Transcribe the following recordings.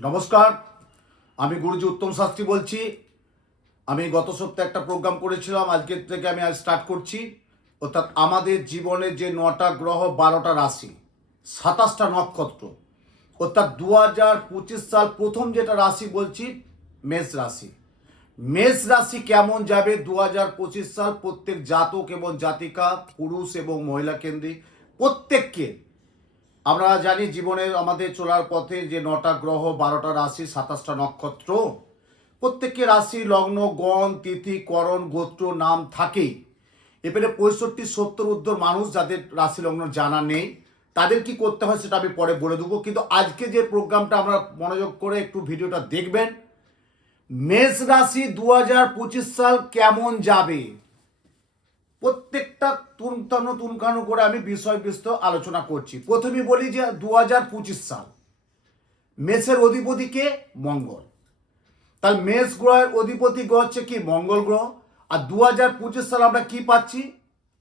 নমস্কার, আমি গুরুজি উত্তম শাস্ত্রী বলছি। আমি গত সপ্তাহে একটা প্রোগ্রাম করেছিলাম, আজকের থেকে আমি আজ স্টার্ট করছি। অর্থাৎ আমাদের জীবনে যে 9টা গ্রহ, 12টা রাশি, 27টা নক্ষত্র, অর্থাৎ 2025 সাল প্রথম যেটা রাশি বলছি মেষ রাশি। মেষ রাশি কেমন যাবে 2025 সাল প্রত্যেক জাতক এবং জাতিকা, পুরুষ এবং মহিলা কেন্দ্রিক প্রত্যেককে। আমরা জানি জীবনে আমাদের চলার পথে যে 9টা গ্রহ, 12টা রাশি, 27টা নক্ষত্র, প্রত্যেককে রাশি, লগ্ন, গণ, তিথি, করণ, গোত্র, নাম থাকেই। এবারে 65-70 ঊর্ধ্ব মানুষ যাদের রাশি লগ্ন জানা নেই, তাদের কি করতে হয় সেটা আমি পরে বলে দেবো। কিন্তু আজকে যে প্রোগ্রামটা আমরা মনোযোগ করে একটু ভিডিওটা দেখবেন, মেষ রাশি 2025 সাল কেমন যাবে প্রত্যেকটা তুনখানো করে আমি বিষয়বস্তু আলোচনা করছি। প্রথমে বলি যে 2025 সাল মেষের অধিপতি কে? মঙ্গল। তাহলে মেষ গ্রহের অধিপতি গ্রহ হচ্ছে কি? মঙ্গল গ্রহ। আর 2025 সাল আমরা কি পাচ্ছি?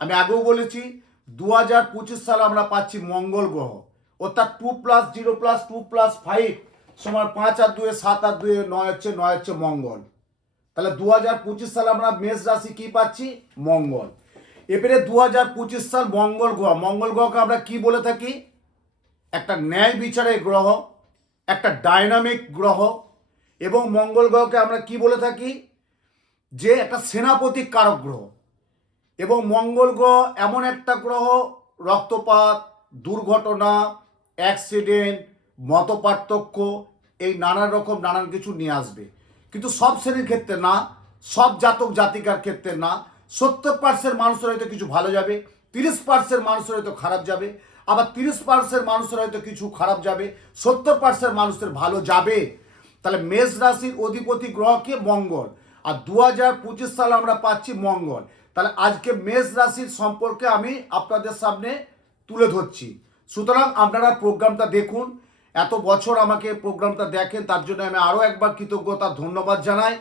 আমি আগেও বলেছি 2025 সাল আমরা পাচ্ছি মঙ্গল গ্রহ। অর্থাৎ 2 + 0 + 2 + 5 = 5 আর 2 7 আর 2 9 হচ্ছে মঙ্গল। তাহলে 2025 সাল আমরা মেষ রাশি কি পাচ্ছি? মঙ্গল। এবারে 2025 সাল মঙ্গল গ্রহ, মঙ্গল গ্রহকে আমরা কি বলে থাকি? একটা ন্যায় বিচারের গ্রহ, একটা ডাইনামিক গ্রহ। এবং মঙ্গল গ্রহকে আমরা কি বলে থাকি? যে একটা সেনাপতিক কারক গ্রহ। এবং মঙ্গল গ্রহ এমন একটা গ্রহ, রক্তপাত, দুর্ঘটনা, অ্যাক্সিডেন্ট, মতপার্থক্য, এই নানান কিছু নিয়ে আসবে। কিন্তু সব শ্রেণীর ক্ষেত্রে না, সব জাতক জাতিকার ক্ষেত্রে না। 70% মানুষের হয়তো কিছু ভালো যাবে, 30% মানুষের হয়তো খারাপ যাবে, আবার 30% মানুষের হয়তো কিছু খারাপ যাবে, 70% মানুষের ভালো যাবে। তাহলে মেষ রাশির অধিপতি গ্রহকে মঙ্গল। আর 2025 সালে আমরা পাচ্ছি মঙ্গল। তাহলে আজকে মেষ রাশির সম্পর্কে আমি আপনাদের সামনে তুলে ধরছি। সুতরাং আপনারা প্রোগ্রামটা দেখুন। এত বছর আমাকে প্রোগ্রামটা দেখেন, তার জন্য আমি আরও একবার কৃতজ্ঞতা ধন্যবাদ জানাই।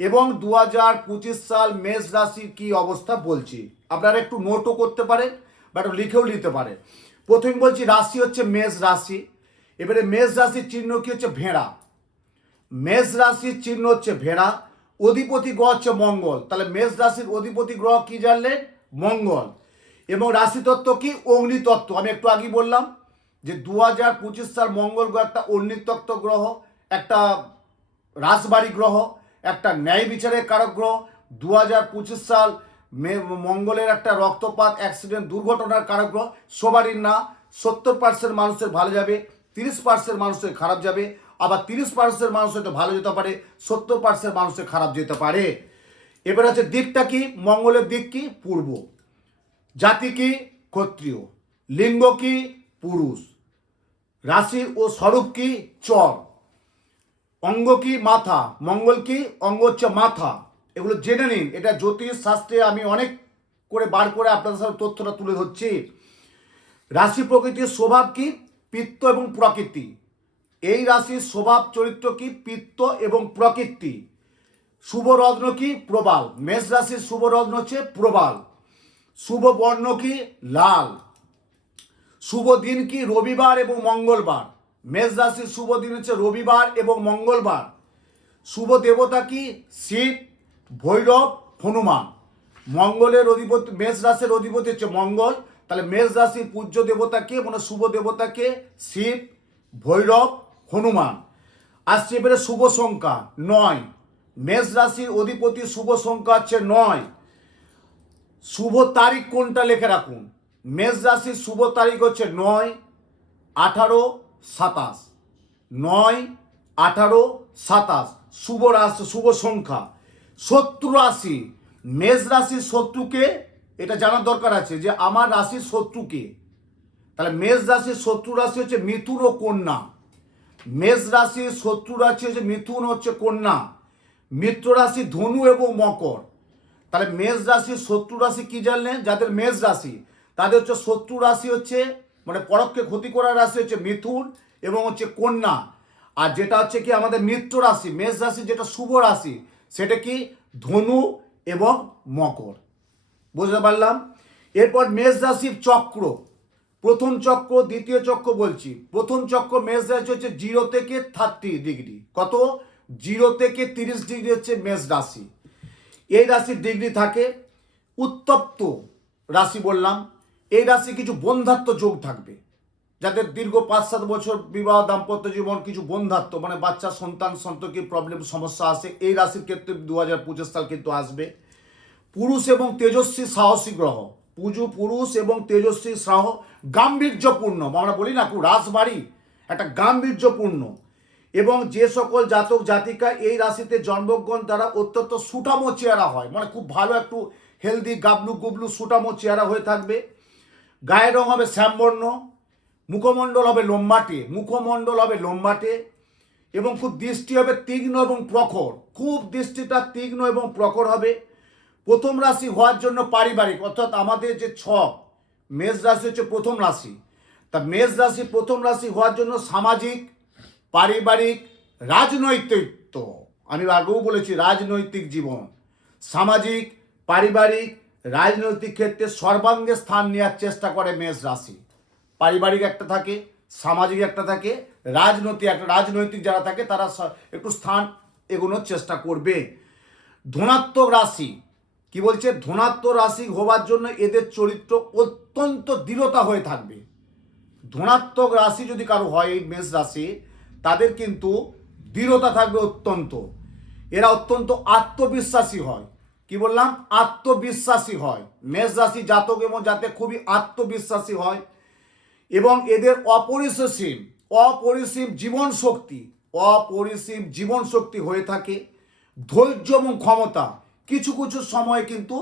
এবং 2025 সাল মেষ রাশির কি অবস্থা বলছি, আপনারা একটু নোটও করতে পারেন বা একটু লিখেও নিতে পারেন। প্রথমে বলছি রাশি হচ্ছে মেষ রাশি। এবারে মেষ রাশির চিহ্ন কি হচ্ছে? ভেড়া। মেষ রাশির চিহ্ন হচ্ছে ভেড়া। অধিপতি গ্রহ হচ্ছে মঙ্গল। তাহলে মেষ রাশির অধিপতি গ্রহ কি জানলেন? মঙ্গল। এবং রাশিতত্ত্ব কি? অগ্নিতত্ত্ব। আমি একটু আগে বললাম যে 2025 সাল মঙ্গল গ্রহ একটা অগ্নিতত্ত্ব গ্রহ, একটা রাশবাড়ি গ্রহ, একটা ন্যায় বিচারের কারক গ্রহ। 2025 সাল মঙ্গলের একটা রক্তপাত, অ্যাক্সিডেন্ট, দুর্ঘটনার কারক গ্রহ। সবারই না, 70% মানুষের ভালো যাবে, 30% মানুষের খারাপ যাবে, আবার 30% মানুষ হয়তো ভালো যেতে পারে, 70% মানুষের খারাপ যেতে পারে। এবার হচ্ছে দিকটা কি? মঙ্গলের দিক কি? পূর্ব। জাতি কি? ক্ষত্রিয়। লিঙ্গ কি? পুরুষ। রাশি ও স্বরূপ কি? চর। অঙ্গ কি? মাথা। মঙ্গল কি? অঙ্গ হচ্ছে মাথা। এগুলো জেনে নিন। এটা জ্যোতিষ শাস্ত্রে আমি অনেক করে বার করে আপনাদের সাথে তথ্যটা তুলে ধরছি। রাশি প্রকৃতির স্বভাব কি? পিত্ত এবং প্রকৃতি। এই রাশির স্বভাব চরিত্র কি? পিত্ত এবং প্রকৃতি। শুভ রত্ন কি? প্রবাল। মেষ রাশির শুভ রত্ন হচ্ছে প্রবাল। শুভ বর্ণ কি? লাল। শুভ দিন কি? রবিবার এবং মঙ্গলবার। মেষ রাশির শুভ দিন হচ্ছে রবিবার এবং মঙ্গলবার। শুভ দেবতা কি? শিব, ভৈরব, হনুমান। মঙ্গলের অধিপতি, মেষ রাশির অধিপতি হচ্ছে মঙ্গল। তাহলে মেষ রাশির পূজ্য দেবতা কে? মানে শুভ দেবতা কে? শিব, ভৈরব, হনুমান। আসছে এবারে শুভ সংখ্যা 9। মেষ রাশির অধিপতি শুভ সংখ্যা হচ্ছে 9। শুভ তারিখ কোনটা লিখে রাখুন। মেষ রাশির শুভ তারিখ হচ্ছে 9, 18, 27। 9, 18, 27 শুভ রাশি, শুভ সংখ্যা। শত্রু রাশি, মেষ রাশির শত্রুকে এটা জানার দরকার আছে যে আমার রাশির শত্রুকে। তাহলে মেষ রাশির শত্রু রাশি হচ্ছে মিথুন ও কন্যা। মেষ রাশির শত্রু রাশি হচ্ছে মিথুন, হচ্ছে কন্যা। মিত্র রাশি ধনু এবং মকর। তাহলে মেষ রাশির শত্রু রাশি কি জানলেন? যাদের মেষ রাশি তাদের হচ্ছে শত্রু রাশি হচ্ছে মানে পরোক্ষে ক্ষতি করার রাশি হচ্ছে মিথুন এবং হচ্ছে কন্যা। আর যেটা হচ্ছে কি আমাদের মিত্র রাশি, মেষ রাশি যেটা শুভ রাশি, সেটা কি? ধনু এবং মকর। বুঝতে পারলাম? এরপর মেষ রাশির চক্র, প্রথম চক্র দ্বিতীয় চক্র বলছি। প্রথম চক্র মেষ রাশি হচ্ছে 0 থেকে 30 ডিগ্রি। কত? 0 থেকে 30 ডিগ্রি হচ্ছে মেষ রাশি। এই রাশির ডিগ্রি থাকে উত্তপ্ত রাশি বললাম। এই রাশি কিছু বন্ধাত্ম যোগ থাকবে, যাদের দীর্ঘ 5-7 বছর বিবাহ দাম্পত্য জীবন, কিছু বন্ধাত্ম মানে বাচ্চা সন্তান সন্ততি প্রবলেম সমস্যা আসে, এই রাশির ক্ষেত্রে 2025 সাল কিন্তু আসবে। পুরুষ এবং তেজস্বী সাহসী গ্রহ, পুরুষ এবং তেজস্বী সাহ, গাম্ভীর্যপূর্ণ, আমরা বলি না খুব রাশবাড়ি, একটা গাম্ভীর্যপূর্ণ। এবং যে সকল জাতক জাতিকা এই রাশিতে জন্মগ্রহণ তারা অত্যন্ত সুঠামো চেহারা হয়, মানে খুব ভালো একটু হেলদি গাবলু গুবলু সুঠামো চেহারা হয়ে থাকবে। গায়ের রং হবে শ্যামবর্ণ, মুখমণ্ডল হবে লম্বাটে এবং খুব দৃষ্টি হবে তীক্ষ্ণ এবং প্রখর, খুব দৃষ্টিটা তীক্ষ্ণ এবং প্রখর হবে। প্রথম রাশি হওয়ার জন্য পারিবারিক, অর্থাৎ আমাদের যে ছক, মেষ রাশি হচ্ছে প্রথম রাশি, তা মেষ রাশি প্রথম রাশি হওয়ার জন্য সামাজিক, পারিবারিক, রাজনৈতিক, তো আমি আগেও বলেছি রাজনৈতিক জীবন, সামাজিক, পারিবারিক, রাজনৈতিক ক্ষেত্রে সর্বাঙ্গে স্থান নেওয়ার চেষ্টা করে মেষ রাশি। পারিবারিক একটা থাকে, সামাজিক একটা থাকে, রাজনৈতিক যারা থাকে তারা একটু স্থান এগোনোর চেষ্টা করবে। ধনাত্মক রাশি, কি বলছে? ধনাত্মক রাশি হওয়ার জন্য এদের চরিত্র অত্যন্ত দৃঢ়তা হয়ে থাকবে। ধনাত্মক রাশি যদি কারো হয় এই মেষ রাশি, তাদের কিন্তু দৃঢ়তা থাকবে অত্যন্ত। এরা অত্যন্ত আত্মবিশ্বাসী হয়। কি বললাম? আত্মবিশ্বাসী হয়। মেষ রাশি জাতক এবং জাতে খুবই আত্মবিশ্বাসী হয় এবং এদের অপরিসীম জীবন শক্তি হয়ে থাকে। ধৈর্য এবং ক্ষমতা, কিছু কিছু সময়ে কিন্তু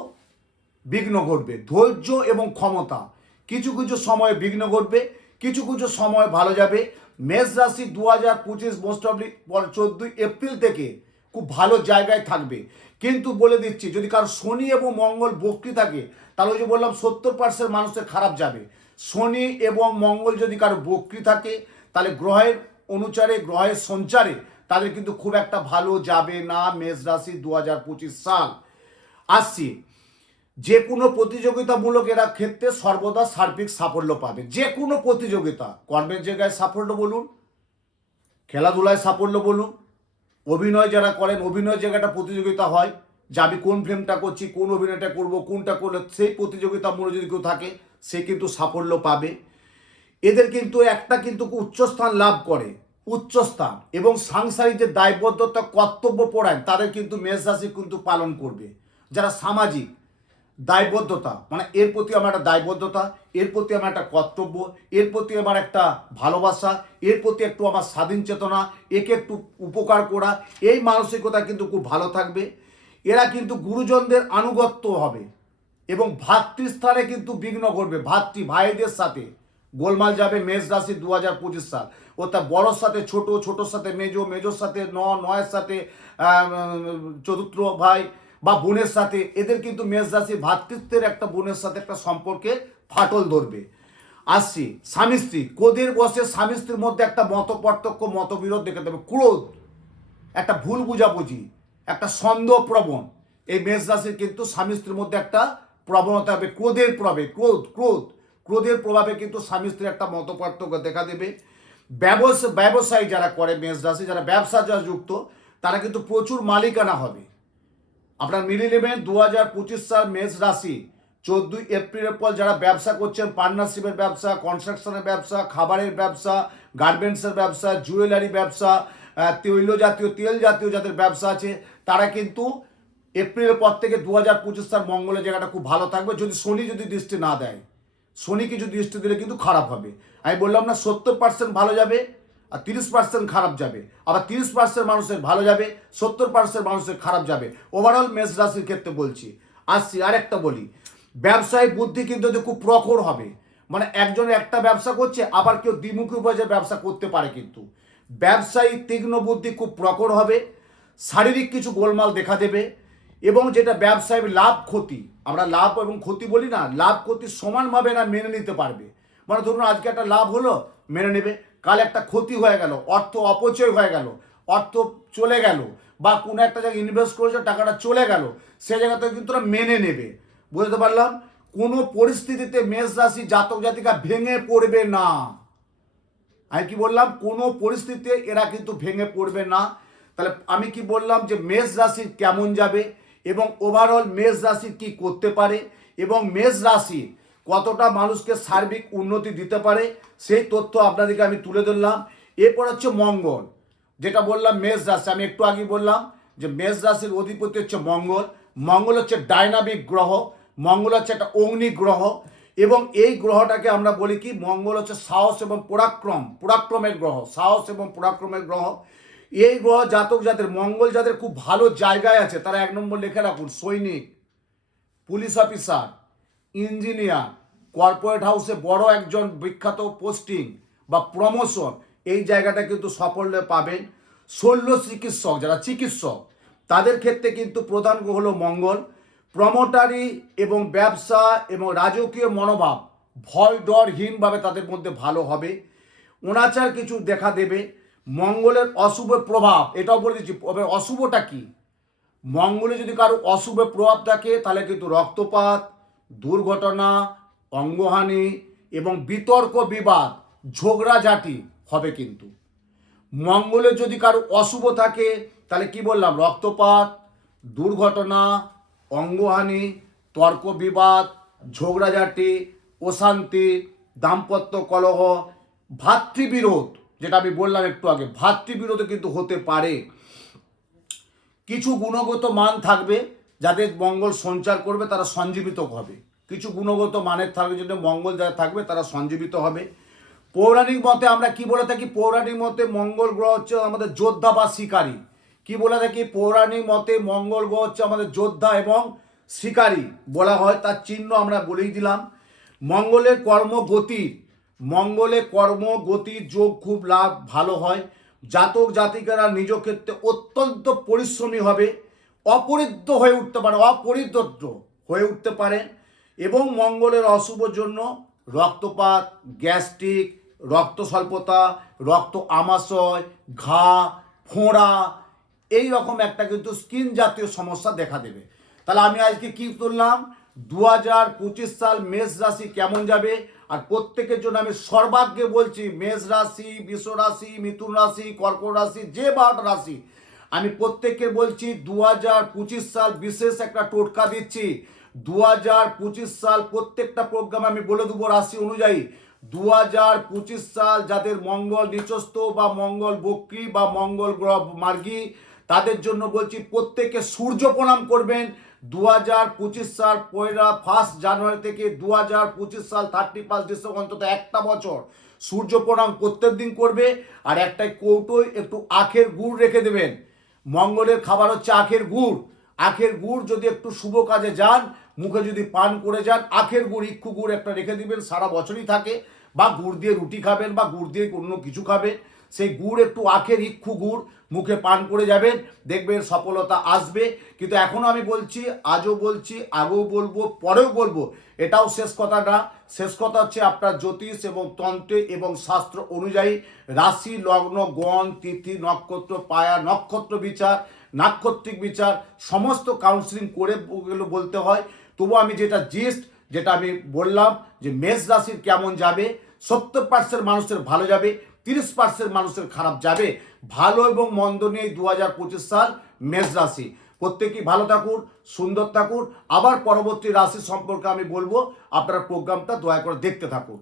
বিঘ্ন ঘটবে। ধৈর্য এবং ক্ষমতা কিছু কিছু সময়ে বিঘ্ন ঘটবে, কিছু কিছু সময় ভালো যাবে। মেষ রাশি 2025 মোস্ট অফলি 14 এপ্রিল থেকে খুব ভালো জায়গায় থাকবে। কিন্তু বলে দিচ্ছি, যদি কারো শনি এবং মঙ্গল বক্রী থাকে, তাহলে ওই যে বললাম 70% মানুষের খারাপ যাবে। শনি এবং মঙ্গল যদি কারো বক্রী থাকে, তাহলে গ্রহের অনুচারে, গ্রহের সঞ্চারে তাদের কিন্তু খুব একটা ভালো যাবে না মেষ রাশি 2025 সাল। আসছি, যে কোনো প্রতিযোগিতামূলক এরা ক্ষেত্রে সর্বদা সার্বিক সাফল্য পাবে। যে কোনো প্রতিযোগিতা, কর্মের জায়গায় সাফল্য বলুন, খেলাধুলায় সাফল্য বলুন, অভিনয় যারা করেন অভিনয় জায়গাটা প্রতিযোগিতা হয়, যে আমি কোন ফিল্মটা করছি, কোন অভিনয়টা করব, কোনটা করলে সেই প্রতিযোগিতামূলক যদি কেউ থাকে, সে কিন্তু সাফল্য পাবে। এদের কিন্তু একটা কিন্তু উচ্চস্থান লাভ করে, উচ্চস্থান এবং সাংসারিক যে দায়বদ্ধতা কর্তব্য পরায়ণ, তাদের কিন্তু মেষ রাশি কিন্তু পালন করবে। যারা সামাজিক দায়বদ্ধতা, মানে এর প্রতি আমার একটা দায়বদ্ধতা, এর প্রতি আমার একটা কর্তব্য, এর প্রতি আমার একটা ভালোবাসা, এর প্রতি একটু আমার স্বাধীন চেতনা, একে একটু উপকার করা, এই মানসিকতা কিন্তু খুব ভালো থাকবে। এরা কিন্তু গুরুজনদের আনুগত্য হবে এবং ভাতৃস্থানে কিন্তু বিঘ্ন ঘটবে। ভাইদের সাথে গোলমাল যাবে মেষ রাশি 2025 সাল। অর্থাৎ বড়োর সাথে ছোট, ছোটোর সাথে মেজোর সাথে নয়ের সাথে চতুর্থ ভাই বা বোনের সাথে, এদের কিন্তু মেষ রাশি ভ্রাতৃত্বের একটা বোনের সাথে একটা সম্পর্কে ফাটল ধরবে। আসছি স্বামী স্ত্রী, ক্রোধের বসে স্বামী স্ত্রীর মধ্যে একটা মতবিরোধ দেখে দেবে। ক্রোধ, একটা ভুল বুঝাবুঝি, একটা সন্দেহ প্রবণ, এই মেষ রাশির কিন্তু স্বামী স্ত্রীর মধ্যে একটা প্রবণতা হবে। ক্রোধের প্রভাবে কিন্তু স্বামী স্ত্রীর একটা মতপার্থক্য দেখা দেবে। ব্যবসায়ী যারা করে মেষ রাশি, যারা ব্যবসা যারা যুক্ত, তারা কিন্তু প্রচুর মালিকানা হবে। আপনার মিলিয়ে নেবেন 2025 সাল মেষ রাশি 14 এপ্রিলের পর যারা ব্যবসা করছেন, পার্টনারশিপের ব্যবসা, কনস্ট্রাকশনের ব্যবসা, খাবারের ব্যবসা, গার্মেন্টসের ব্যবসা, জুয়েলারি ব্যবসা, তেল জাতীয় যাদের ব্যবসা আছে, তারা কিন্তু এপ্রিলের পর থেকে 2025 সাল মঙ্গলের জায়গাটা খুব ভালো থাকবে। যদি শনি দৃষ্টি না দেয়, শনি কিছু দৃষ্টি দিলে কিন্তু খারাপ হবে। আমি বললাম না 70% ভালো যাবে আর 30% খারাপ যাবে, আবার 30% মানুষের ভালো যাবে, 70% মানুষের খারাপ যাবে। ওভারঅল মেষ রাশির ক্ষেত্রে বলছি। আসছি আরেকটা বলি, ব্যবসায়িক বুদ্ধি কিন্তু খুব প্রখর হবে। মানে একজন একটা ব্যবসা করছে, আবার কেউ দ্বিমুখী উপায়ে ব্যবসা করতে পারে। কিন্তু ব্যবসায়িক তীক্ষ্ণ বুদ্ধি খুব প্রখর হবে। শারীরিক কিছু গোলমাল দেখা দেবে এবং যেটা ব্যবসায়িক লাভ ক্ষতি, আমরা লাভ এবং ক্ষতি বলি না, লাভ ক্ষতি সমানভাবে না মেনে নিতে পারবে। মানে ধরুন আজকে একটা লাভ হলো, মেনে নেবে, কাল একটা ক্ষতি হয়ে গেল, অর্থ অপচয় হয়ে গেল, অর্থ চলে গেল, বা কোনো একটা জায়গায় ইনভেস্ট করেছে টাকাটা চলে গেল, সে জায়গাতে কিন্তু মেনে নেবে। বুঝতে পারলাম? কোনো পরিস্থিতিতে মেষ রাশি জাতক জাতিকা ভেঙে পড়বে না। আমি কি বললাম? কোনো পরিস্থিতিতে এরা কিন্তু ভেঙে পড়বে না। তাহলে আমি কি বললাম যে মেষ রাশির কেমন যাবে এবং ওভারঅল মেষ রাশির কি করতে পারে এবং মেষ রাশি কতটা মানুষকে সার্বিক উন্নতি দিতে পারে সেই তথ্য আপনাদেরকে আমি তুলে ধরলাম। এরপর হচ্ছে মঙ্গল, যেটা বললাম মেষ রাশি, আমি একটু আগে বললাম যে মেষ রাশির অধিপতি হচ্ছে মঙ্গল। মঙ্গল হচ্ছে ডাইনামিক গ্রহ, মঙ্গল হচ্ছে একটা অগ্নি গ্রহ এবং এই গ্রহটাকে আমরা বলি কি, মঙ্গল হচ্ছে সাহস এবং পরাক্রমের গ্রহ, সাহস এবং পরাক্রমের গ্রহ। এই গ্রহ জাতক যাদের মঙ্গল যাদের খুব ভালো জায়গায় আছে তারা 1 নম্বর লিখে রাখুন, সৈনিক, পুলিশ অফিসার, ইঞ্জিনিয়ার, কর্পোরেট হাউসে বড় একজন বিখ্যাত পোস্টিং বা প্রমোশন, এই জায়গাটা কিন্তু সাফল্য পাবেন। শল্য চিকিৎসক, যারা চিকিৎসক তাদের ক্ষেত্রে কিন্তু প্রধান গ্রহ হলো মঙ্গল। প্রমোটারি এবং ব্যবসা এবং রাজকীয় মনোভাব ভয় ডরহীনভাবে তাদের মধ্যে ভালো হবে। অনাচার কিছু দেখা দেবে। মঙ্গলের অশুভ প্রভাব, এটাও বলে দিচ্ছি অশুভটা কি। মঙ্গলে যদি কারো অশুভ প্রভাব থাকে তাহলে কিন্তু রক্তপাত, দুর্ঘটনা, অঙ্গহানি এবং বিতর্ক বিবাদ, ঝগড়াঝাটি হবে। কিন্তু মঙ্গলে যদি কারো অশুভ থাকে তাহলে কি বললাম, রক্তপাত, দুর্ঘটনা, অঙ্গহানি, তর্ক বিবাদ, ঝগড়াঝাটি, অশান্তি, দাম্পত্য কলহ, ভাতৃবিরোধ, যেটা আমি বললাম একটু আগে, ভাতৃবিরোধও কিন্তু হতে পারে। কিছু গুণগত মান থাকবে যাদের মঙ্গল সঞ্চার করবে তারা সঞ্জীবিত হবে। কিছু গুণগত মানের থাকবে, জন্য মঙ্গল যারা থাকবে তারা সঞ্জীবিত হবে। পৌরাণিক মতে আমরা কি বলে থাকি, পৌরাণিক মতে মঙ্গল গ্রহ হচ্ছে আমাদের যোদ্ধা বা শিকারী। কি বলে থাকি, পৌরাণিক মতে মঙ্গল গ্রহ হচ্ছে আমাদের যোদ্ধা এবং শিকারী বলা হয়। তার চিহ্ন আমরা বলেই দিলাম। মঙ্গলের কর্মগতি যোগ খুব লাভ ভালো হয়। জাতক জাতিকারা নিজ ক্ষেত্রে অত্যন্ত পরিশ্রমী হবে, অপরিদ্র হয়ে উঠতে পারেন এবং মঙ্গলের অশুভর জন্য রক্তপাত, গ্যাস্ট্রিক, রক্ত স্বল্পতা, রক্ত আমাশয়, ঘা, ফোঁড়া, এই রকম একটা কিন্তু স্কিন জাতীয় সমস্যা দেখা দেবে। তাহলে আমি আজকে কি তুললাম, 2025 সাল মেষ রাশি কেমন যাবে। আর প্রত্যেকের জন্য আমি সর্বাগ্যে বলছি, মেষ রাশি, বৃষ রাশি, মিথুন রাশি, কর্কট রাশি, যে 12টা রাশি আমি প্রত্যেককে বলছি 2025 সাল বিশেষ একটা টোটকা দিচ্ছি। 2025 সাল প্রত্যেকটা প্রোগ্রাম আমি বলে দেবো রাশি অনুযায়ী। 2025 সাল যাদের মঙ্গল নিচস্থ বা মঙ্গল বক্রী বা মঙ্গল গ্রহ মার্গী, তাদের জন্য বলছি প্রত্যেকে সূর্য প্রণাম করবেন। 2025 সাল 1 জানুয়ারি থেকে 2025 সাল 31 ডিসেম্বর অন্তত একটা বছর সূর্য প্রণাম প্রত্যেক দিন করবে। আর একটা কৌটোয় একটু আখের গুড় রেখে দেবেন। মঙ্গলের খাবার হচ্ছে আখের গুড়। আখের গুড় যদি একটু শুভ কাজে যান, মুখে যদি পান করে যান, আখের গুড়, ইক্ষু গুড় একটা রেখে দিবেন, সারা বছরই থাকে। বা গুড় দিয়ে রুটি খাবেন বা গুড় দিয়ে অন্য কিছু খাবেন, সেই গুড় একটু আখের ইক্ষু গুড় মুখে পান করে যাবেন, দেখবেন সফলতা আসবে। কিন্তু এখনও আমি বলছি, আজও বলছি, আগেও বলবো, পরেও বলবো, এটাও শেষ কথা না। শেষ কথা হচ্ছে আপনার জ্যোতিষ এবং তন্ত্রে এবং শাস্ত্র অনুযায়ী রাশি, লগ্ন, গণ, তিথি, নক্ষত্র, পায়া, নক্ষত্র বিচার, নাক্ষত্রিক বিচার সমস্ত কাউন্সিলিং করে বলতে হয়। তবু আমি যেটা আমি বললাম যে মেষ রাশির কেমন যাবে, 70% মানুষের ভালো যাবে, 30% মানুষের খারাপ যাবে। ভালো এবং মন্দ নিয়ে 2025 সাল মেষ রাশি। প্রত্যেকেই ভালো থাকুন, সুন্দর থাকুন। আবার পরবর্তী রাশি সম্পর্কে আমি বলবো, আপনারা প্রোগ্রামটা দয়া করে দেখতে থাকুন।